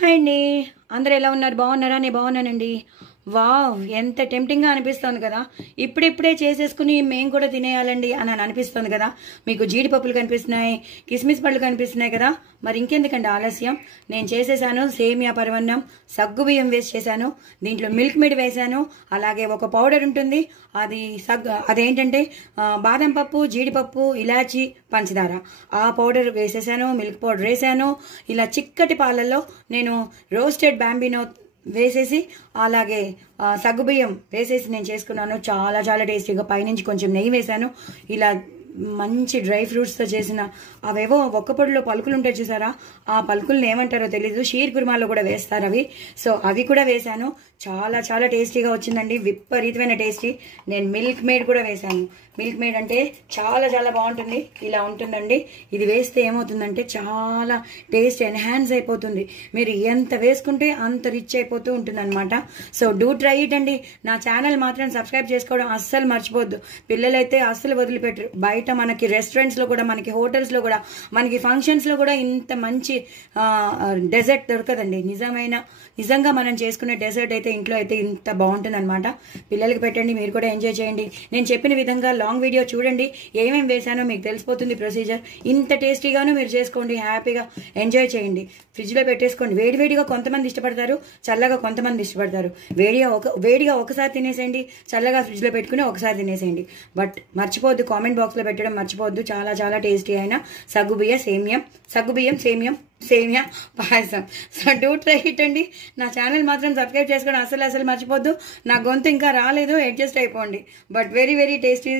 Hi అండి. అందరూ ఎలా ఉన్నారు? బాగున్నారా? నేను బాగున్నానండి. వావ్! ఎంత టెంప్టింగ్గా అనిపిస్తోంది కదా. ఇప్పుడిప్పుడే చేసేసుకుని మేము కూడా తినేయాలండి అని అనిపిస్తుంది కదా. మీకు జీడిపప్పులు కనిపిస్తున్నాయి, కిస్మిస్ పళ్ళు కనిపిస్తున్నాయి కదా. మరి ఇంకెందుకండి ఆలస్యం? నేను చేసేసాను సేమియా పరవన్నం, సగ్గు బియ్యం వేసి చేశాను. దీంట్లో మిల్క్ మేడ్ వేశాను. అలాగే ఒక పౌడర్ ఉంటుంది, అది అదేంటంటే బాదం పప్పు, జీడిపప్పు, ఇలాచి, పంచదార. ఆ పౌడర్ వేసేసాను, మిల్క్ పౌడర్ వేసాను. ఇలా చిక్కటి పాలల్లో నేను రోస్టెడ్ బ్యాంబినో వేసేసి అలాగే సగ్గుబియ్యం వేసేసి నేను చేసుకున్నాను. చాలా చాలా టేస్టీగా. పైనుంచి కొంచెం నెయ్యి వేశాను. ఇలా మంచి డ్రై ఫ్రూట్స్తో చేసిన అవేవో ఒక్క పొడిలో పలుకులు ఉంటాయి చూసారా, ఆ పలుకులను ఏమంటారో తెలీదు, షీర్ కుర్మాలో కూడా వేస్తారు అవి. సో అవి కూడా వేశాను. చాలా చాలా టేస్టీగా వచ్చిందండి, విపరీతమైన టేస్టీ. నేను మిల్క్ మేడ్ కూడా వేశాను. మిల్క్ మేడ్ అంటే చాలా చాలా బాగుంటుంది. ఇలా ఉంటుందండి. ఇది వేస్తే ఏమవుతుందంటే చాలా టేస్ట్ ఎన్హాన్స్ అయిపోతుంది. మీరు ఎంత వేసుకుంటే అంత రిచ్ అయిపోతూ ఉంటుంది అనమాట. సో డూ ట్రై ఇట్ అండి. నా ఛానల్ మాత్రం సబ్స్క్రైబ్ చేసుకోవడం అస్సలు మర్చిపోద్దు. పిల్లలైతే అస్సలు వదిలిపెట్టరు. బయట మనకి రెస్టారెంట్స్లో కూడా, మనకి హోటల్స్లో కూడా, మనకి ఫంక్షన్స్లో కూడా ఇంత మంచి డెజర్ట్ దొరకదండి. నిజంగా మనం చేసుకునే డెజర్ట్ అయితే ఇంట్లో అయితే ఇంత బాగుంటుంది అనమాట. పిల్లలకి పెట్టండి, మీరు కూడా ఎంజాయ్ చేయండి. నేను చెప్పిన విధంగా లాంగ్ వీడియో చూడండి, ఏమేమి వేసానో మీకు తెలిసిపోతుంది ప్రొసీజర్. ఇంత టేస్టీగాను మీరు చేసుకోండి, హ్యాపీగా ఎంజాయ్ చేయండి. ఫ్రిడ్జ్లో పెట్టేసుకోండి. వేడివేడిగా కొంతమంది ఇష్టపడతారు, చల్లగా కొంతమంది ఇష్టపడతారు. వేడిగా ఒకసారి తినేసేయండి, చల్లగా ఫ్రిడ్జ్లో పెట్టుకుని ఒకసారి తినేసేయండి. బట్ మర్చిపోవద్దు, కామెంట్ బాక్స్లో పెట్టడం మర్చిపోవద్దు. చాలా చాలా టేస్టీ అయిన సగ్గుబియ్యం సేమియా పాయసం. సో డూ ట్రై ఇట్ అండి. నా ఛానల్ మాత్రం సబ్స్క్రైబ్ చేసుకోవడం అసలు మర్చిపోద్దు. నా గొంతు ఇంకా రాలేదు, అడ్జస్ట్ అయిపోండి. But very very tasty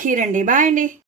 kheer అండి. బాయ్ అండి.